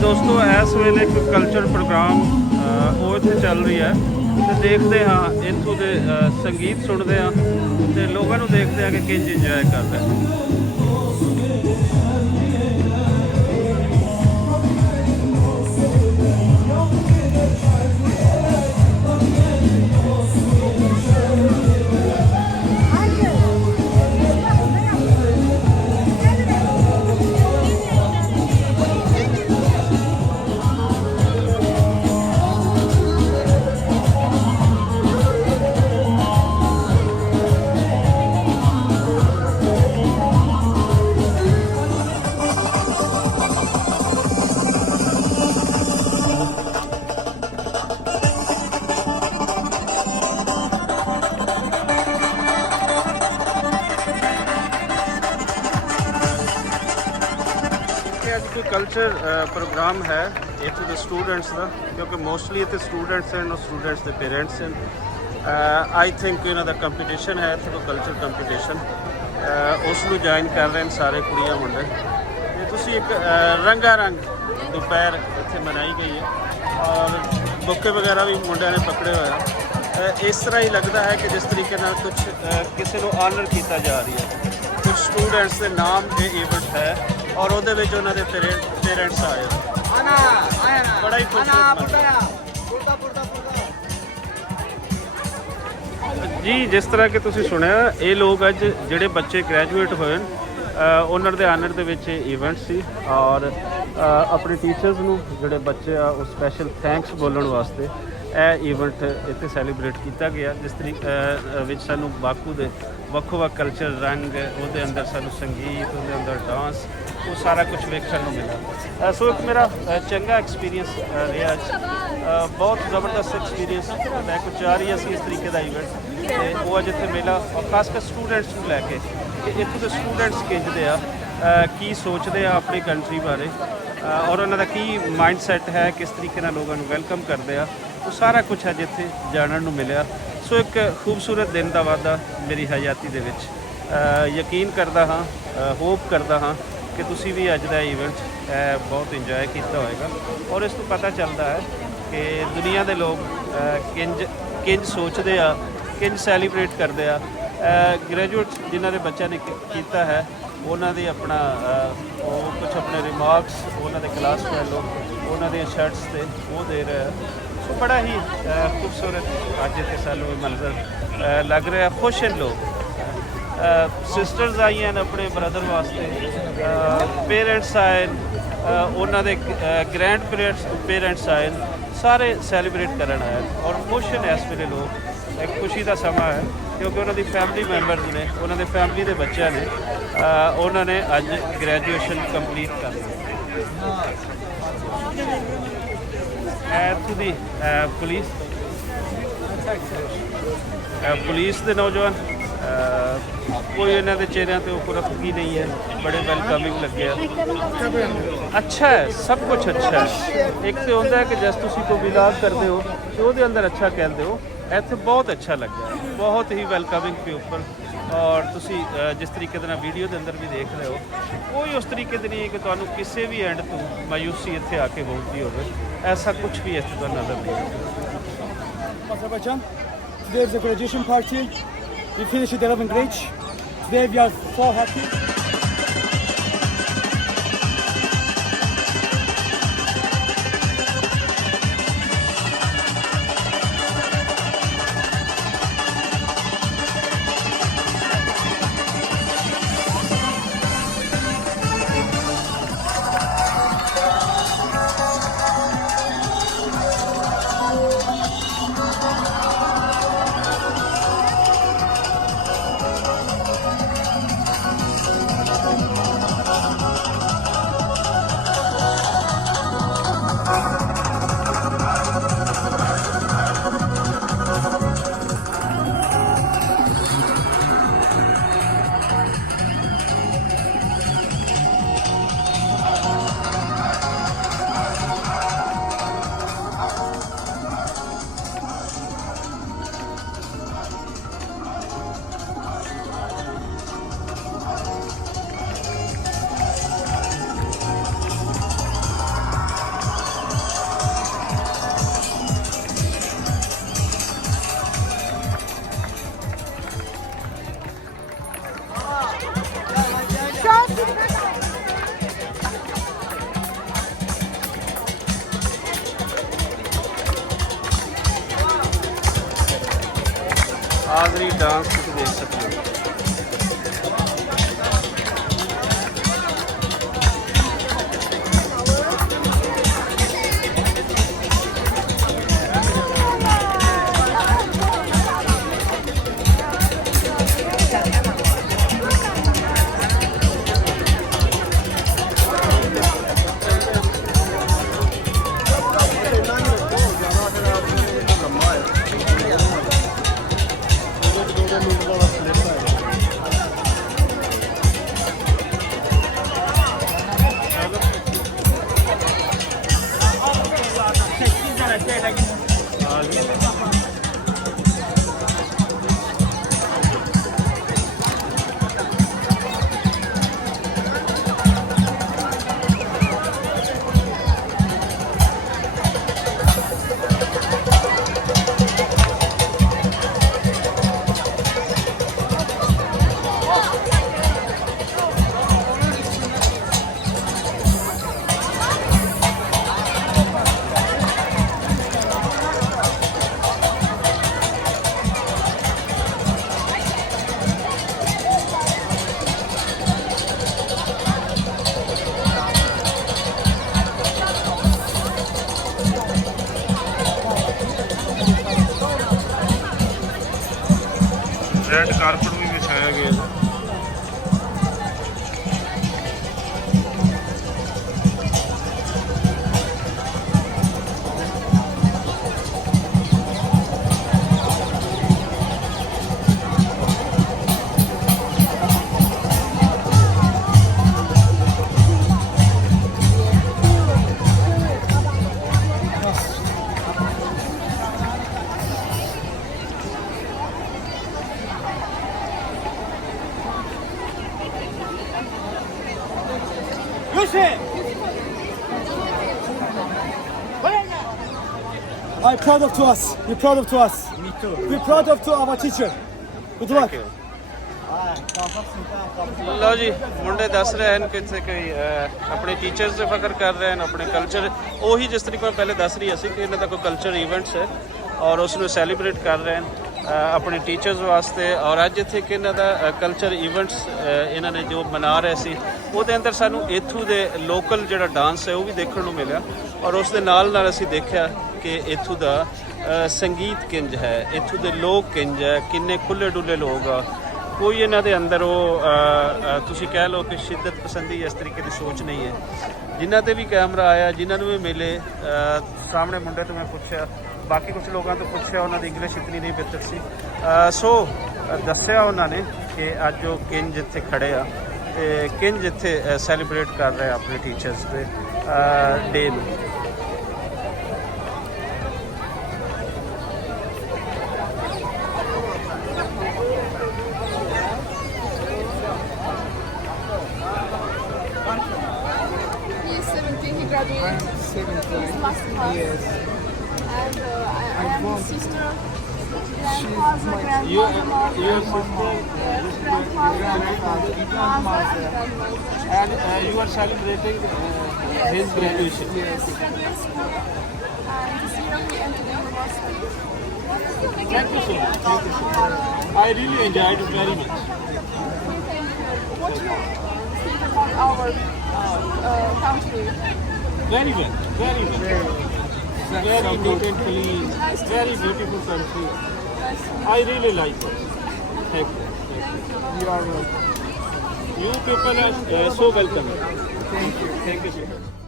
दोस्तों इस वेले एक कल्चर प्रोग्राम वो इत्थे चल रही है तो देखते हाँ इत्थों के संगीत सुनते हैं तो लोगों को देखते हैं कि किंज इंजॉय करते हैं। अज कोई कल्चर प्रोग्राम है इतने के स्टूडेंट्स का क्योंकि मोस्टली इतने स्टूडेंट्स हैं और स्टूडेंट्स के पेरेंट्स हैं। आई थिंक इन्हों का कंपीटिशन है इतने कोई कल्चर कंपीटिशन उसनू ज्वाइन कर रहे हैं सारे कुड़ियाँ मुंडे। तो एक रंगा रंग दोपहर इतने मनाई गई है और बुके वगैरह भी मुंडिया ने पकड़े हुए हैं। इस तरह ही लगता है कि जिस तरीके ना कुछ किसी को ऑनर किया जा रही है। कुछ स्टूडेंट्स के नाम ये इवेंट है और वो उन्होंने पेरेंट्स आए बड़ा ही जी। जिस तरह के तुसी सुनिया ये लोग अज जोड़े बच्चे ग्रैजुएट होए उन्होंने दे आनर दे विच इवेंट सी और अपने टीचर्स नूं जोड़े बच्चे आ उस स्पैशल थैंक्स बोलण वास्ते यह इवेंट इत्थे सैलीब्रेट किया गया। जिस तरीके सानू बाकू दे ਵੱਖੋ ਵੱਖ कल्चर रंग वो अंदर सानू संगीत वो अंदर डांस वो सारा कुछ वेखण नूं मिला। सो एक मेरा चंगा एक्सपीरियंस रहा बहुत ज़बरदस्त एक्सपीरियंस मैं कुछ चाह रही सी इस तरीके का इवेंट वो अज इत्थे मिला और खासकर स्टूडेंट्स को लैके कि इत्थों के स्टूडेंट्स किंजदे आ की सोचते हैं अपनी कंट्री बारे और उन्होंने की माइंड सैट है किस तरीके नाल लोगों को वेलकम करते हैं वो सारा कुछ अज इत्थे जानने को मिला। सो एक खूबसूरत दिन का वादा मेरी हयाती दे विच यकीन करता हाँ होप करता हाँ कि तुसी भी अज का इवेंट बहुत इंजॉय किया होएगा और इस तो पता चलता है कि दुनिया के लोग किंज सोचते आ किंज सैलीब्रेट करते आ। ग्रैजुएट जिन्हों के बच्चों ने किया है उन्होंने अपना कुछ अपने रिमार्क्स उन्होंने क्लास फैलो उन्होंने शर्ट्स से वो दे रहे हैं। तो बड़ा ही खूबसूरत अज इतने सालों मंजर लग रहा है। खुश हैं लोग सिस्टर्स आई हैं अपने ब्रदर वास्ते पेरेंट्स आए उन्होंने ग्रैंड पेरेंट्स आए सारे सैलीब्रेट करन आए और खुश हैं इस वेले लोग। एक खुशी का समा है क्योंकि उन्होंने फैमिली मैंबर्स ने उन्होंने फैमिली के बच्चों ने उन्होंने अज ग्रैजुएशन कंप्लीट कर ली। इत्थों दी पुलिस के नौजवान कोई इन्हों के चेहरों पर कोई रफगी नहीं है बड़े वेलकमिंग लगे। अच्छा है सब कुछ अच्छा है। एक तो होता है कि जैसे तुम कोई विलाग करते हो तो वो अंदर अच्छा कहते हो इतने बहुत अच्छा लगे बहुत ही वेलकमिंग पीपल और तुसी जिस तरीके वीडियो के अंदर भी देख रहे हो कोई उस तरीके नहीं है कि तुहानू किसी भी एंड तो मायूसी इत्थे आके पहुँचती हो ऐसा कुछ भी इस तरह नजर नहीं। Azerbaijan, today is the graduation party. We finished with 11 grades. Today we are so happy. Luxury dance ਤੁਸੀਂ ਦੇਖ ਸਕਦੇ ਹੋ। ਰੈੱਡ ਕਾਰਪਟ ਵੀ ਵਿਛਾਇਆ ਗਿਆ ਹੈ। I'm proud of to us. We're proud of to us. Me too. We're proud of to our teacher. Good luck. ਲਓ ਜੀ, ਮੁੰਡੇ ਦੱਸ ਰਹੇ ਹਨ ਕਿ ਇੱਥੇ ਕੋਈ ਆਪਣੇ ਟੀਚਰਸ ਦੇ ਫਖਰ ਕਰ ਰਹੇ ਹਨ, ਆਪਣੇ ਕਲਚਰ ਉਹੀ ਜਿਸ ਤਰੀਕੇ ਨਾਲ ਪਹਿਲੇ ਦੱਸ ਰਹੀ ਸੀ ਕਿ ਇਹਨਾਂ ਦਾ ਕੋਈ ਕਲਚਰ ਇਵੈਂਟਸ ਹੈ ਔਰ ਉਸ ਨੂੰ ਸੈਲੀਬ੍ਰੇਟ ਕਰ ਰਹੇ ਹਨ ਆਪਣੇ ਟੀਚਰਸ ਵਾਸਤੇ। ਔਰ ਅੱਜ ਇੱਥੇ ਕਿ ਇਹਨਾਂ ਦਾ ਕਲਚਰ ਇਵੈਂਟਸ ਇਹਨਾਂ ਨੇ ਜੋ ਮਨਾ ਰਹੇ ਸੀ ਉਹਦੇ ਅੰਦਰ ਸਾਨੂੰ ਇੱਥੋਂ ਦੇ ਲੋਕਲ ਜਿਹੜਾ ਡਾਂਸ ਹੈ ਉਹ ਵੀ ਦੇਖਣ ਨੂੰ ਮਿਲਿਆ ਔਰ ਉਸ ਦੇ ਨਾਲ ਨਾਲ ਅਸੀਂ ਦੇਖਿਆ ਕਿ ਇੱਥੋਂ ਦਾ ਸੰਗੀਤ ਕਿੰਜ ਹੈ, ਇੱਥੋਂ ਦੇ ਲੋਕ ਕਿੰਜ ਹੈ, ਕਿੰਨੇ ਖੁੱਲ੍ਹੇ ਡੁੱਲੇ ਲੋਕ ਆ। ਕੋਈ ਇਹਨਾਂ ਦੇ ਅੰਦਰ ਉਹ ਤੁਸੀਂ ਕਹਿ ਲਓ ਕਿ ਸ਼ਿੱਦਤ ਪਸੰਦੀ ਇਸ ਤਰੀਕੇ ਦੀ ਸੋਚ ਨਹੀਂ ਹੈ। ਜਿਨ੍ਹਾਂ ਤੇ ਵੀ ਕੈਮਰਾ ਆਇਆ, ਜਿਨ੍ਹਾਂ ਨੂੰ ਵੀ ਮਿਲੇ, ਸਾਹਮਣੇ ਮੁੰਡੇ ਤੋਂ ਮੈਂ ਪੁੱਛਿਆ, ਬਾਕੀ ਕੁਝ ਲੋਕਾਂ ਤੋਂ ਪੁੱਛਿਆ, ਉਹਨਾਂ ਦੀ ਇੰਗਲਿਸ਼ ਇਤਨੀ ਨਹੀਂ ਬਿਹਤਰ ਸੀ। ਸੋ ਦੱਸਿਆ ਉਹਨਾਂ ਨੇ ਕਿ ਅੱਜ ਉਹ ਕਿੰਜ ਇੱਥੇ ਖੜੇ ਆ ਤੇ ਕਿੰਜ ਇੱਥੇ ਸੈਲੀਬ੍ਰੇਟ ਕਰ ਰਹੇ ਆਪਣੇ ਟੀਚਰਸ ਦੇ ਡੇ ਨੂੰ। He graduated. 17. His last class. Yes. And I am his sister. She's my Your Grandfather. sister Yes, grandfather. grandmother. and you are celebrating his graduation. Yes. Graduate school. And this year we entered the university. Thank you so much. Thank you so much. I really enjoyed it very much. What do you think about our country? Very well. Very well. Very neat and clean. Very beautiful country. I really like it. Thank you. You are welcome. You people are so welcome. Thank you. Thank you so much.